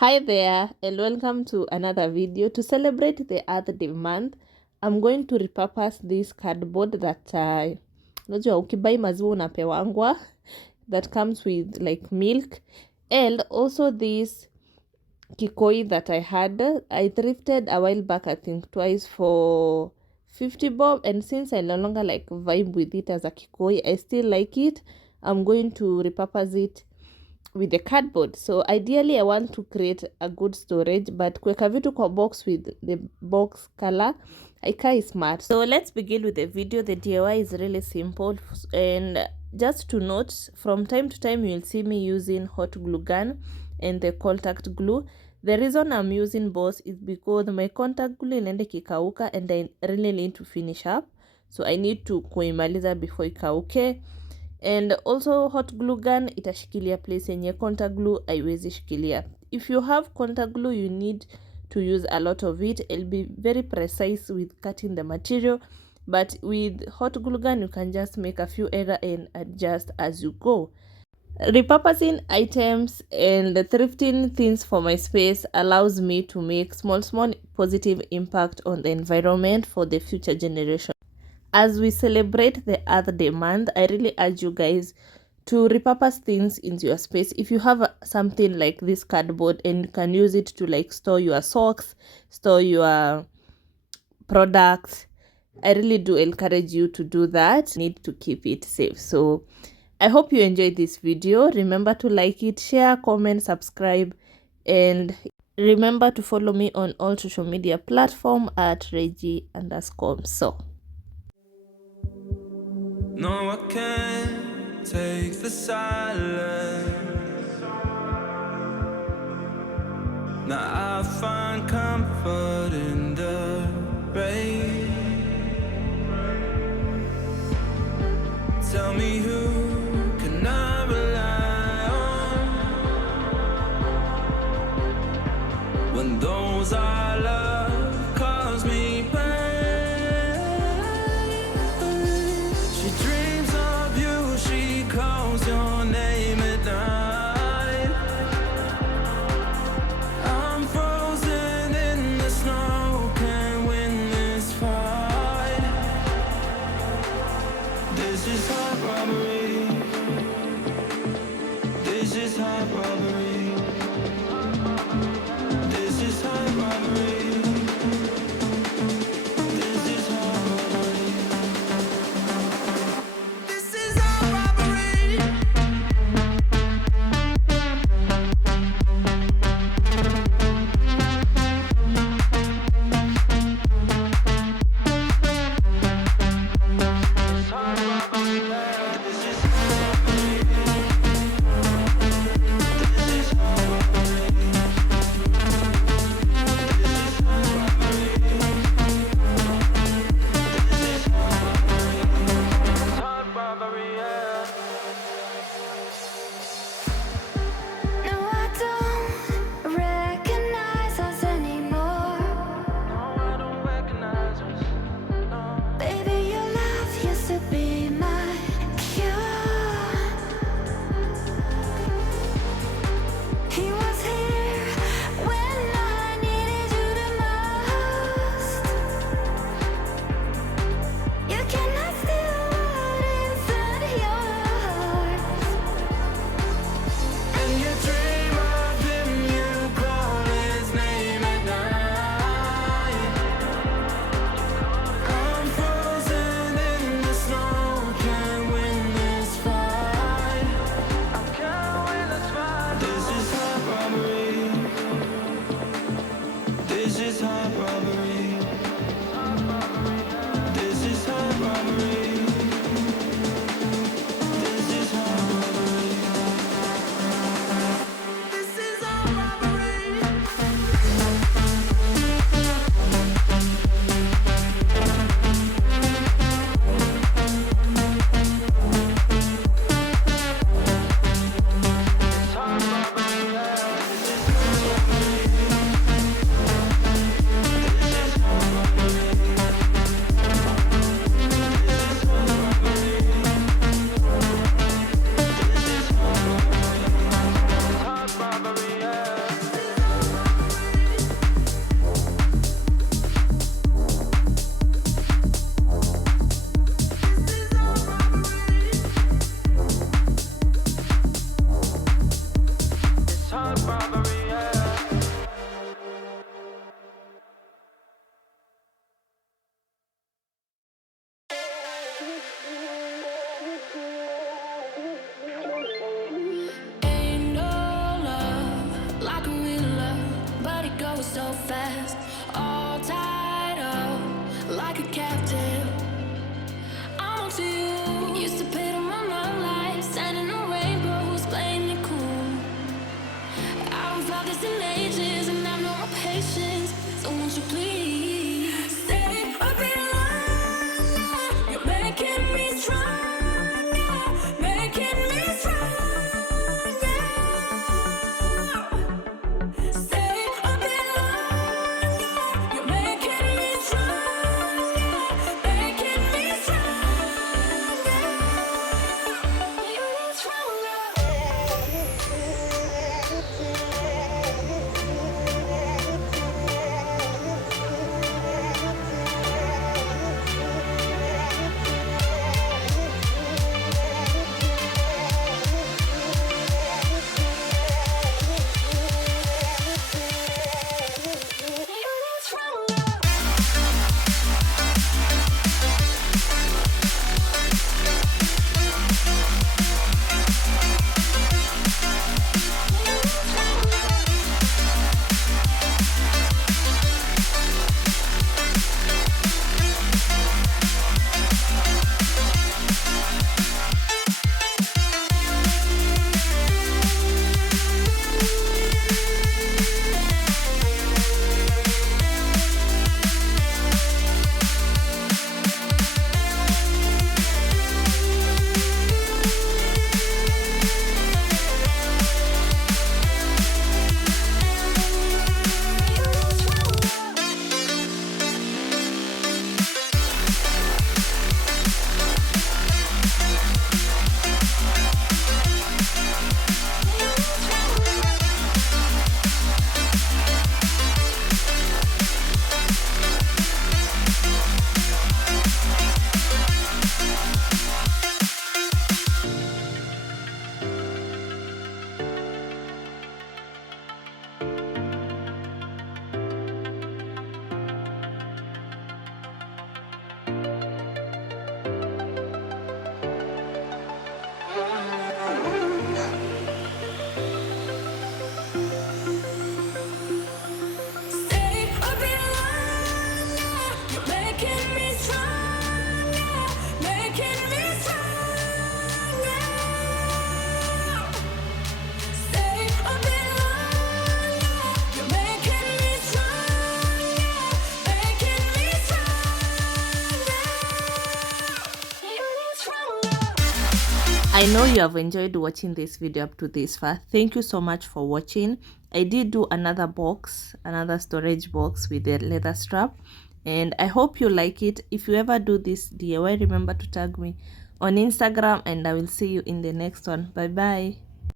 Hi there and welcome to another video. To celebrate the Earth Day month, I'm going to repurpose this cardboard that unajua ukibai maziwa unapewangwa that comes with like milk, and also this kikoi that I thrifted a while back, I think twice for 50 bob, and since I no longer like vibe with it as a kikoi, I still like it. I'm going to repurpose it with the cardboard. So ideally I want to create a good storage, but kuweka vitu kwa box with the box color haikai smart. So let's begin with the video. The DIY is really simple, and just to note, from time to time you will see me using hot glue gun and the contact glue. The reason I'm using both is because my contact glue inaenda kikauka and I really need to finish up, so I need to kuimaliza before ikauke. And also hot glue gun itashikilia place yenye contact glue haiwezi shikilia. If you have contact glue, you need to use a lot of it. It'll be very precise with cutting the material, but with hot glue gun you can just make a few errors and adjust as you go. Repurposing items and thrifting things for my space allows me to make small positive impact on the environment for the future generation. As we celebrate the Earth Day month, I really urge you guys to repurpose things into your space. If you have something like this cardboard and you can use it to like store your socks, store your products, I really do encourage you to do that. You need to keep it safe. So I hope you enjoyed this video. Remember to like it, share, comment, subscribe, and remember to follow me on all social media platforms at Reggie_so. No, I can't take the silence. Now I find comfort in the rain. Tell me, who can I rely on when those I love cause me pain? Calls your name at night. I'm frozen in the snow, can't win this fight. This is hot robbery. This is hot robbery. This is hot robbery. robbery, yeah. Ain't no love like a real love, but it goes so fast. All tied up like a captive. I'm on to you. Used to pay to my life, sending no rainbows, playing it cool. I haven't felt this in ages, and I've no more patience. So won't you please stay a bit longer? You're making me stronger, making me stronger. Stay a bit longer. You're making me stronger, making me stronger. You need stronger. Stay a bit longer. You're making me stronger, making me stronger. Stay a bit longer. You're making me stronger, making me stronger. You need stronger. I know you have enjoyed watching this video up to this far. Thank you so much for watching. I did do another box, another storage box with a leather strap, and I hope you like it. If you ever do this DIY, remember to tag me on Instagram, and I will see you in the next one. Bye bye.